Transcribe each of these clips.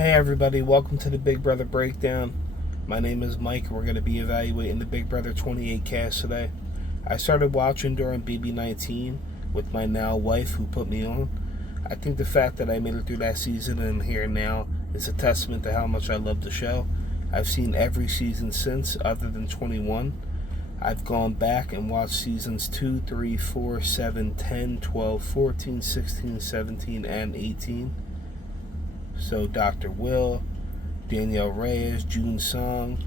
Hey everybody, welcome to the Big Brother Breakdown. My name is Mike and we're going to be evaluating the Big Brother 28 cast today. I started watching during BB19 with my now wife who put me on. I think the fact that I made it through that season and I'm here now is a testament to how much I love the show. I've seen every season since other than 21. I've gone back and watched seasons 2, 3, 4, 7, 10, 12, 14, 16, 17, and 18. So Dr. Will, Danielle Reyes, June Song,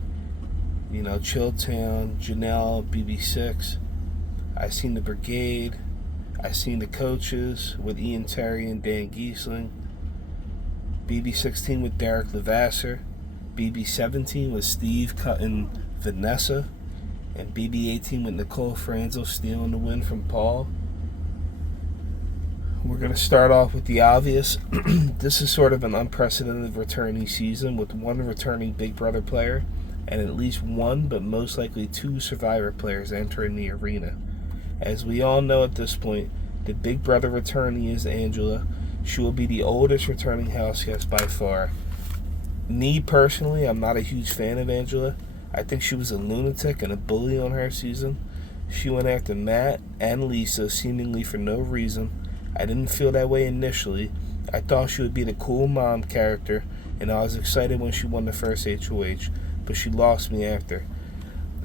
Chilltown, Janelle, BB6. I've seen the Brigade. I've seen the coaches with Ian Terry and Dan Giesling. BB16 with Derek Levasseur. BB17 with Steve cutting Vanessa. And BB18 with Nicole Franzel stealing the win from Paul. We're going to start off with the obvious. This is sort of an unprecedented returning season with one returning Big Brother player and at least one, but most likely two Survivor players entering the arena. As we all know at this point, the Big Brother returnee is Angela. She will be the oldest returning house guest by far. Me personally, I'm not a huge fan of Angela. I think she was a lunatic and a bully on her season. She went after Matt and Lisa seemingly for no reason. I didn't feel that way initially. I thought she would be the cool mom character, and I was excited when she won the first HOH, but she lost me after.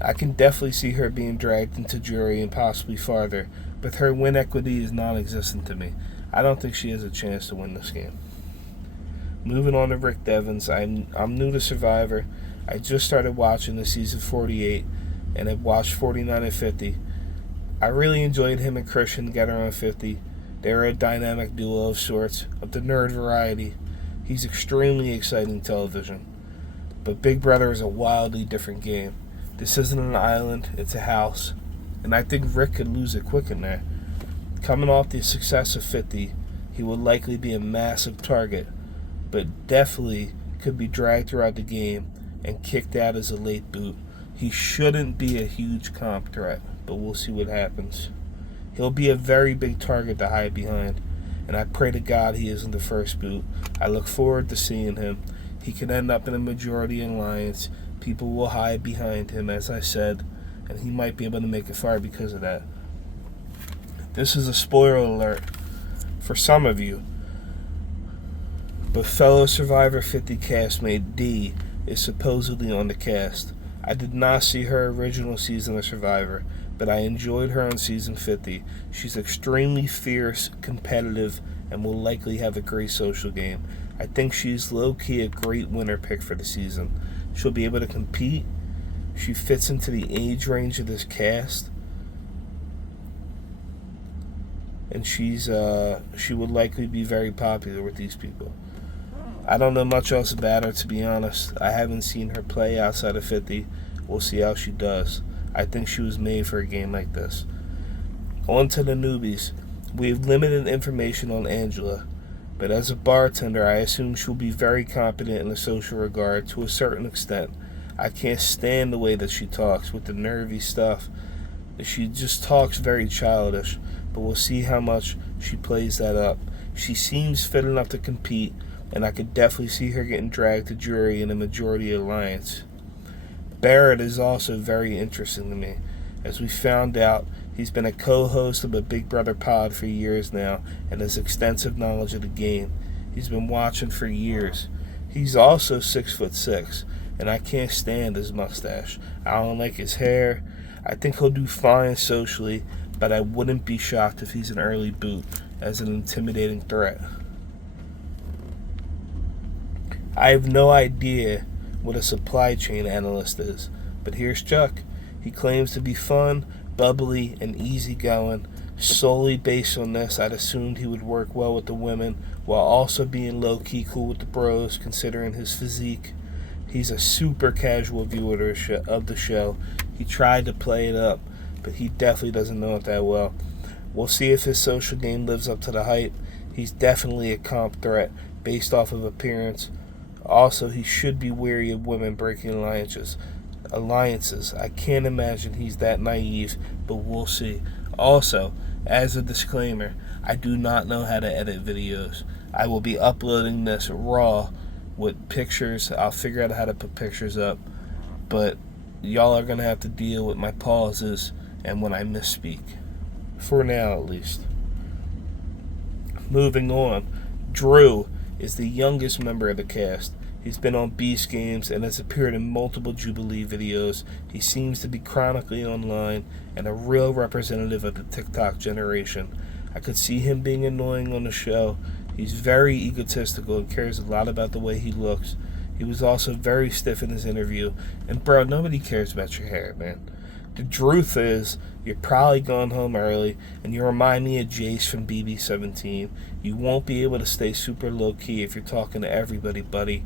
I can definitely see her being dragged into jury and possibly farther, but her win equity is non-existent to me. I don't think she has a chance to win this game. Moving on to Rick Devens. I'm new to Survivor. I just started watching the season 48, and I've watched 49 and 50. I really enjoyed him and Christian together on 50. They're a dynamic duo of sorts, of the nerd variety. He's extremely exciting television. But Big Brother is a wildly different game. This isn't an island, it's a house. And I think Rick could lose it quick in there. Coming off the success of 50, he will likely be a massive target, but definitely could be dragged throughout the game and kicked out as a late boot. He shouldn't be a huge comp threat, but we'll see what happens. He'll be a very big target to hide behind, and I pray to God he isn't the first boot. I look forward to seeing him. He could end up in a majority alliance. People will hide behind him, as I said, and he might be able to make it far because of that. This is a spoiler alert for some of you, but fellow Survivor 50 castmate D is supposedly on the cast. I did not see her original season of Survivor, but I enjoyed her on season 50. She's extremely fierce, competitive, and will likely have a great social game. I think she's low-key a great winner pick for the season. She'll be able to compete. She fits into the age range of this cast. And she would likely be very popular with these people. I don't know much else about her, to be honest. I haven't seen her play outside of 50. We'll see how she does. I think she was made for a game like this. On to the newbies. We have limited information on Angela, but as a bartender, I assume she'll be very competent in the social regard to a certain extent. I can't stand the way that she talks with the nervy stuff. She just talks very childish, but we'll see how much she plays that up. She seems fit enough to compete, and I could definitely see her getting dragged to jury in a majority alliance. Barrett is also very interesting to me. As we found out, he's been a co-host of a Big Brother pod for years now and has extensive knowledge of the game. He's been watching for years. He's also 6'6", and I can't stand his mustache. I don't like his hair. I think he'll do fine socially, but I wouldn't be shocked if he's an early boot as an intimidating threat. I have no idea what a supply chain analyst is, but here's Chuck. He claims to be fun, bubbly, and easygoing. Solely based on this, I'd assumed he would work well with the women while also being low-key cool with the bros, considering his physique. He's a super casual viewer of the show. He tried to play it up, but he definitely doesn't know it that well. We'll see if his social game lives up to the hype. He's definitely a comp threat based off of appearance. Also, he should be wary of women breaking alliances. I can't imagine he's that naive, but we'll see. Also, as a disclaimer, I do not know how to edit videos. I will be uploading this raw with pictures. I'll figure out how to put pictures up, but y'all are going to have to deal with my pauses and when I misspeak. For now, at least. Moving on, Drew is the youngest member of the cast. He's been on Beast Games and has appeared in multiple Jubilee videos. He seems to be chronically online and a real representative of the TikTok generation. I could see him being annoying on the show. He's very egotistical and cares a lot about the way he looks. He was also very stiff in his interview. And bro, nobody cares about your hair, man. The truth is, you're probably going home early, and you remind me of Jace from BB17. You won't be able to stay super low-key if you're talking to everybody, buddy.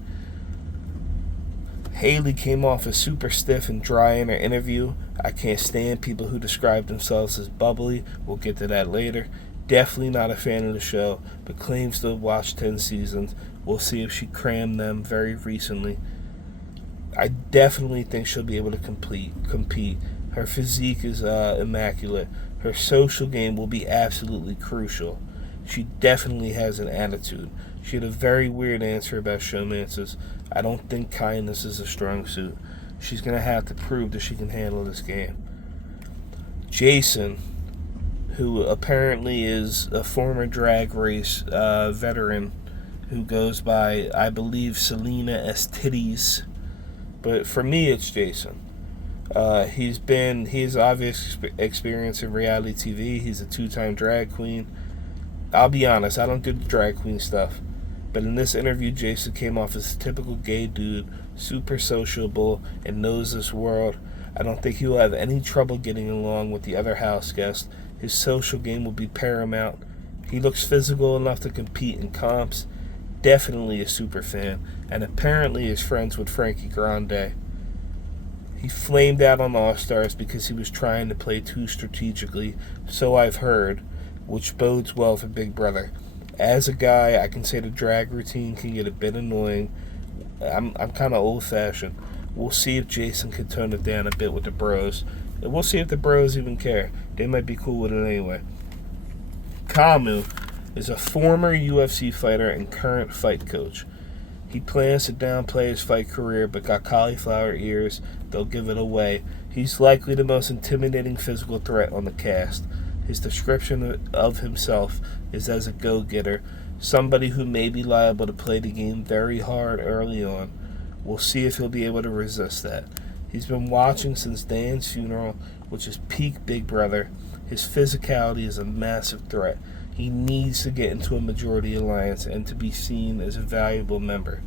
Haley came off as super stiff and dry in her interview. I can't stand people who describe themselves as bubbly. We'll get to that later. Definitely not a fan of the show, but claims to have watched 10 seasons. We'll see if she crammed them very recently. I definitely think she'll be able to compete. Her physique is immaculate. Her social game will be absolutely crucial. She definitely has an attitude. She had a very weird answer about showmances. I don't think kindness is a strong suit. She's going to have to prove that she can handle this game. Jason, who apparently is a former Drag Race veteran who goes by, I believe, Selena S. Titties. But for me, it's Jason. He has obvious experience in reality TV. He's a 2-time drag queen. I'll be honest, I don't do the drag queen stuff. But in this interview, Jason came off as a typical gay dude, super sociable, and knows this world. I don't think he will have any trouble getting along with the other house guests. His social game will be paramount. He looks physical enough to compete in comps. Definitely a super fan, and apparently is friends with Frankie Grande. He flamed out on All-Stars because he was trying to play too strategically, so I've heard, which bodes well for Big Brother. As a guy, I can say the drag routine can get a bit annoying. I'm kind of old-fashioned. We'll see if Jason can tone it down a bit with the bros. And we'll see if the bros even care. They might be cool with it anyway. Kamu is a former UFC fighter and current fight coach. He plans to downplay his fight career, but got cauliflower ears. They'll give it away. He's likely the most intimidating physical threat on the cast. His description of himself is as a go-getter, somebody who may be liable to play the game very hard early on. We'll see if he'll be able to resist that. He's been watching since Dan's funeral, which is peak Big Brother. His physicality is a massive threat. He needs to get into a majority alliance and to be seen as a valuable member.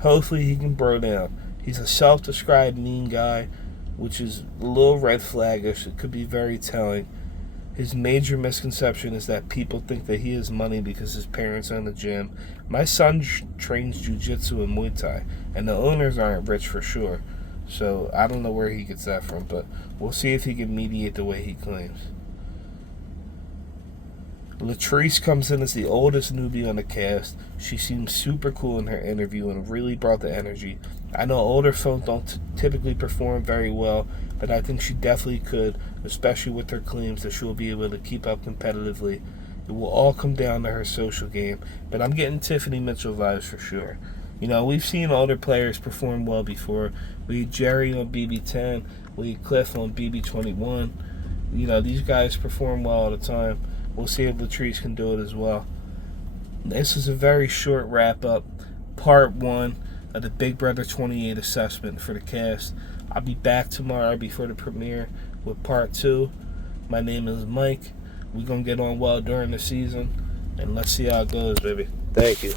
Hopefully he can bro down. He's a self-described mean guy, which is a little red flaggish. It could be very telling. His major misconception is that people think that he has money because his parents own the gym. My son trains jiu-jitsu and Muay Thai, and the owners aren't rich for sure. So I don't know where he gets that from, but we'll see if he can mediate the way he claims. Latrice comes in as the oldest newbie on the cast. She seems super cool in her interview and really brought the energy. I know older folk don't typically perform very well, but I think she definitely could, especially with her claims that she will be able to keep up competitively. It will all come down to her social game, but I'm getting Tiffany Mitchell vibes for sure. You know, we've seen older players perform well before. We had Jerry on BB10, we had Cliff on BB21. You know, these guys perform well all the time. We'll see if Latrice can do it as well. This is a very short wrap-up, part 1 of the Big Brother 28 assessment for the cast. I'll be back tomorrow before the premiere with part 2. My name is Mike. We're going to get on well during the season, and let's see how it goes, baby. Thank you.